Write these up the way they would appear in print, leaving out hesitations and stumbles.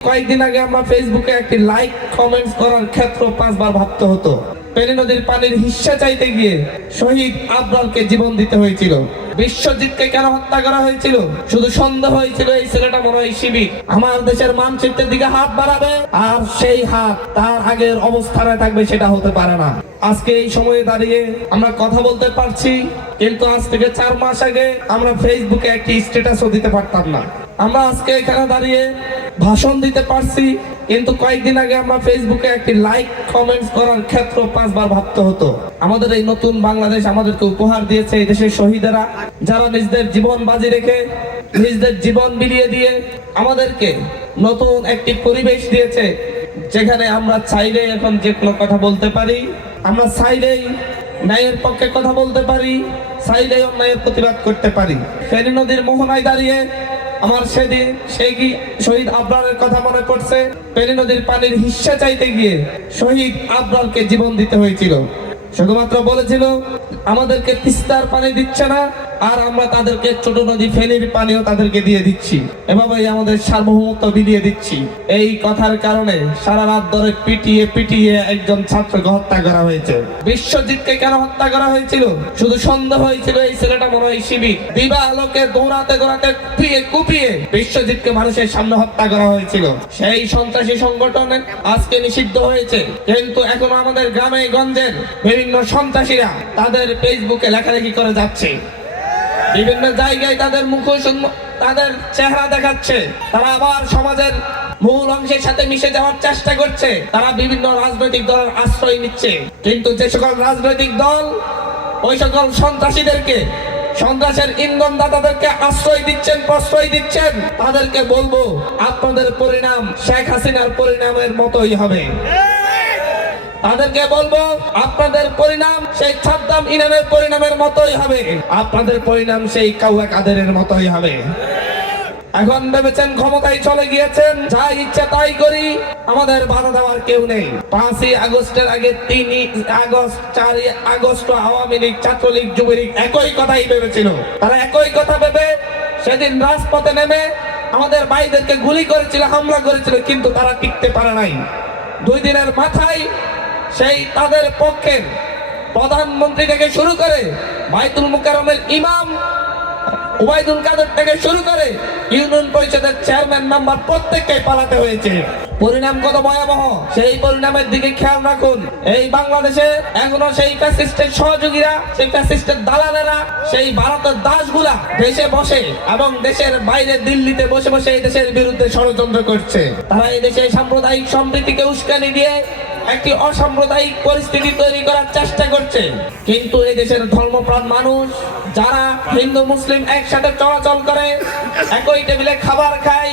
কয়েকদিন আগে আমরা ফেসবুকে একটি লাইক কমেন্টস করার ক্ষেত্র 5 বার ভাবতে হতো। ফেনী নদীর পানির হিস্সা চাইতে গিয়ে শহীদ আবরারকে জীবন দিতে হয়েছিল। বিশ্বজিৎকে কেন হত্যা করা হয়েছিল? শুধু সন্দেহ হয়েছিল এই ছেলেটা মনে হয় শিবির। আমার দেশের মানচিত্রের দিকে হাত বাড়াবে আর সেই হাত তার আগের অবস্থানে থাকবে, সেটা হতে পারে না। আজকে এই সময়ে দাঁড়িয়ে আমরা কথা বলতে পারছি, কিন্তু আজ থেকে 4 মাস আগে আমরা ফেসবুকে একটি স্ট্যাটাসও দিতে পারতাম না। আমরা আজকে এখানে দাঁড়িয়ে ভাষণ দিতে পারছি, কিন্তু কয়েকদিন আগে আমরা ফেসবুকে একটি লাইক কমেন্টস করার ক্ষেত্র 5 বার ভাবতে হতো। আমাদের এই নতুন বাংলাদেশ আমাদেরকে উপহার দিয়েছে এই দেশের শহীদেরা, যারা নিজেদের জীবন বাজি রেখে নিজেদের জীবন বিলিয়ে দিয়ে আমাদেরকে নতুন একটি পরিবেশ দিয়েছে, যেখানে আমরা চাইলেই এখন যে কোনো কথা বলতে পারি, আমরা চাইলেই ন্যায়ের পক্ষে কথা বলতে পারি, চাইলেই অন্যায়ের প্রতিবাদ করতে পারি। ফেনী নদীর মোহনায় দাঁড়িয়ে আমার সেদিন সেই শহীদ আবরারের কথা মনে পড়ছে। ফেনী নদীর পানির হিস্সা চাইতে গিয়ে শহীদ আবরারকে জীবন দিতে হয়েছিল। শুধুমাত্র বলেছিল আমাদেরকে তিস্তার পানি দিচ্ছে না, আর আমরা তাদেরকে ছোট নদী ফেনীর পানিও তাদেরকে দিয়ে দিচ্ছি, এভাবেই আমাদের সার্বভৌমত্ব বিলিয়ে দিচ্ছি। এই কথার কারণে সারা রাত ধরে পিটিয়ে পিটিয়ে একজন ছাত্রকে হত্যা করা হয়েছে। বিশ্বজিৎকে কেন হত্যা করা হয়েছিল? শুধু সন্দেহ হয়েছিল এই ছেলেটা মনে হয় শিবির। দিবা আলোকে দৌড়াতে দৌড়াতে কুপিয়ে বিশ্বজিৎকে মানুষের সামনে হত্যা করা হয়েছিল। সেই সন্ত্রাসী সংগঠন আজকে নিষিদ্ধ হয়েছে, কিন্তু এখনো আমাদের গ্রামে গঞ্জের বিভিন্ন সন্ত্রাসীরা তাদের ফেসবুকে লেখালেখি করে যাচ্ছে, বিভিন্ন জায়গায় তাদের মুখোশ তাদের চেহারা দেখাচ্ছে। তারা আবার সমাজের মূল অংশের সাথে মিশে যাওয়ার চেষ্টা করছে। তারা বিভিন্ন রাজনৈতিক দলের আশ্রয় নিচ্ছে, কিন্তু যে সকল রাজনৈতিক দল ওই সকল সন্ত্রাসীদেরকে, সন্ত্রাসের ইন্ধনদাতাদেরকে আশ্রয় দিচ্ছেন, প্রশ্রয় দিচ্ছেন, তাদেরকে বলবো আপনাদের পরিণাম শেখ হাসিনার পরিণামের মতোই হবে। তাদেরকে বলবো আপনাদের পরিণাম সেই সাদ্দাম ইনামের পরিণামের মতোই হবে, আপনাদের পরিণাম সেই কাউয়া কাদেরের মতোই হবে। এখন ভেবেছেন ক্ষমতায় চলে গিয়েছেন, যা ইচ্ছা তাই করি, আমাদের বাধা দেওয়ার কেউ নেই। 5ই আগস্টের আগে 3ই আগস্ট 4ই আগস্ট আওয়ামী লীগ, ছাত্রলীগ, যুবলীগ একই কথাই ভেবেছিল। তারা একই কথা ভেবে সেদিন রাজপথে নেমে আমাদের ভাইদেরকে গুলি করেছিল, হামলা করেছিল, কিন্তু তারা টিকতে পারে নাই। 2 দিনের মাথায় সেই তাদের পক্ষে প্রধানমন্ত্রী থেকে শুরু করে বাইতুল মুকাররমের ইমাম ওবায়দুল কাদের থেকে শুরু করে ইউনিয়ন পরিষদের চেয়ারম্যান মেম্বার প্রত্যেককে পালাতে হয়েছে। পরিণাম কত ভয়াবহ, সেই পরিণামের দিকে খেয়াল রাখুন। এই বাংলাদেশে এখনো সেই ফ্যাসিস্টের সহযোগীরা, সেই ফ্যাসিস্টের দালালেরা, সেই ভারতের দাসগুলা দেশে বসে এবং দেশের বাইরে দিল্লিতে বসে বসে এই দেশের বিরুদ্ধে ষড়যন্ত্র করছে। তারা এই দেশে সাম্প্রদায়িক সম্প্রীতিকে উস্কানি দিয়ে একটি অসাম্প্রদায়িক পরিস্থিতি তৈরি করার চেষ্টা করছে। কিন্তু এই দেশের ধর্মপ্রাণ মানুষ যারা হিন্দু মুসলিম একসাথে চলাচল করে, একই টেবিলে খাবার খায়,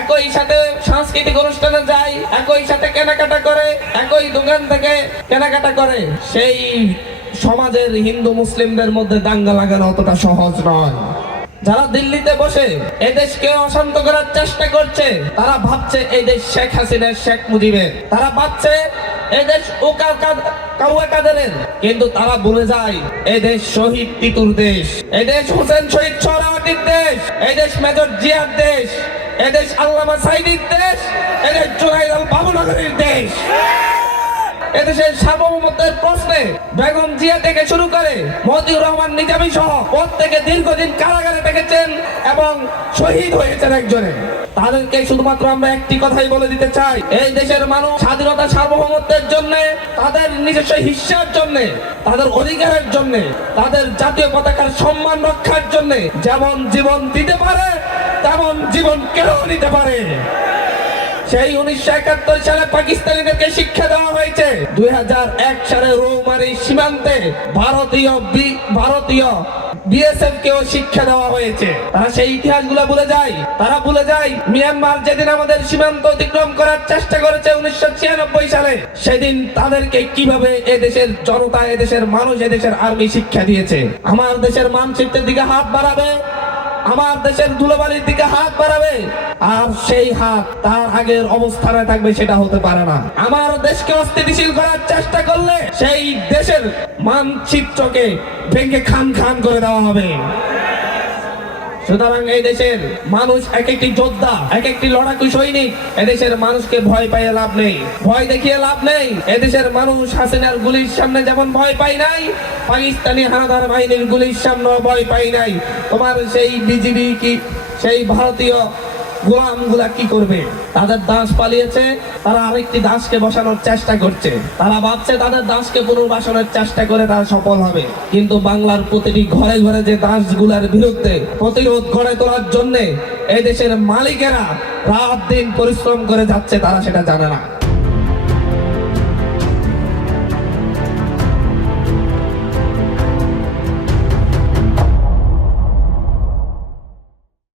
একই সাথে সাংস্কৃতিক অনুষ্ঠানে যায়, একই সাথে কেনাকাটা করে, একই দোকান থেকে কেনাকাটা করে, সেই সমাজের হিন্দু মুসলিমদের মধ্যে দাঙ্গা লাগানো অতটা সহজ নয়। যারা দিল্লিতে বসে এই দেশকে অশান্ত করার চেষ্টা করছে, তারা ভাবছে এই দেশ শেখ হাসিনার, শেখ মুজিবের, তারা ভাবছে এই দেশ কাউয়া কাদেরের, কিন্তু তারা ভুলে যায় এই দেশ শহীদ তিতুর দেশ, এই দেশ হোসেন শহীদ সোহরাওয়ার্দীর দেশ, এই দেশ মেজর জিয়ার দেশ, এই দেশ আল্লামা সাঈদীর দেশ, এই দেশ জুনাইদ আল বাবুনগরীর দেশ। এদেশের সার্বভৌমত্বের প্রশ্নে বেগম জিয়া থেকে শুরু করে মতিউর রহমান নিজামী সহ প্রত্যেকে দীর্ঘদিন কারাগারে থেকেছেন এবং শহীদ হয়েছেন একজনে। তাদেরকে শুধুমাত্র আমরা একটি কথাই বলে দিতে চাই, এই দেশের মানুষ স্বাধীনতা সার্বভৌমত্বের জন্য, তাদের নিজস্ব হিস্সার জন্য, তাদের অধিকারের জন্য, তাদের জাতীয় পতাকার সম্মান রক্ষার জন্য যেমন জীবন দিতে পারে, তেমন জীবন কেউ নিতে পারে। সেই 1971 সালে পাকিস্তানিদেরকে শিক্ষা দেওয়া হয়েছে। 2001 সালে রৌমারী সীমান্তে ভারতীয় বিএসএফ কেও শিক্ষা দেওয়া হয়েছে। তারা সেই ইতিহাসগুলো ভুলে যায়। তারা ভুলে যায় মিয়ানমার যেদিন আমাদের সীমান্ত অতিক্রম করার চেষ্টা করেছে 1996 সালে, সেদিন তাদেরকে কিভাবে এদেশের জনতা, এদেশের মানুষ, এদেশের আর্মি শিক্ষা দিয়েছে। আমার দেশের মানচিত্রের দিকে হাত বাড়াবে, আমার দেশের ধুলোবালির দিকে হাত বাড়াবে, আর সেই হাত তার আগের অবস্থানে থাকবে, সেটা হতে পারে না। আমার দেশকে অস্থিতিশীল করার চেষ্টা করলে সেই দেশের মানচিত্রকে ভেঙে খান খান করে দেওয়া হবে। সুতরাং এই দেশের মানুষ এক একটি যোদ্ধা, এক একটি লড়াকু সৈনিক। এদেশের মানুষকে ভয় পাইয়ে লাভ নেই, ভয় দেখিয়ে লাভ নেই। এদেশের মানুষ হাসিনার গুলির সামনে যেমন ভয় পায় নাই, পাকিস্তানি হানাদার বাহিনীর গুলির সামনে ভয় পায় নাই। তোমার সেই বিজিবি কি সেই ভারতীয় গোলামগুলা কি করবে? তাদের দাস পালিয়েছে, তারা আরেকটি দাসকে বসানোর চেষ্টা করছে। তারা ভাবছে তাদের দাসকে পুনর্বাসনের চেষ্টা করে তারা সফল হবে। কিন্তু বাংলার প্রতিটি ঘরে ঘরে যে দাসগুলার বিরুদ্ধে প্রতিরোধ গড়ে তোলার জন্য এই দেশের মালিকেরা রাত দিন পরিশ্রম করে যাচ্ছে, তারা সেটা জানে না।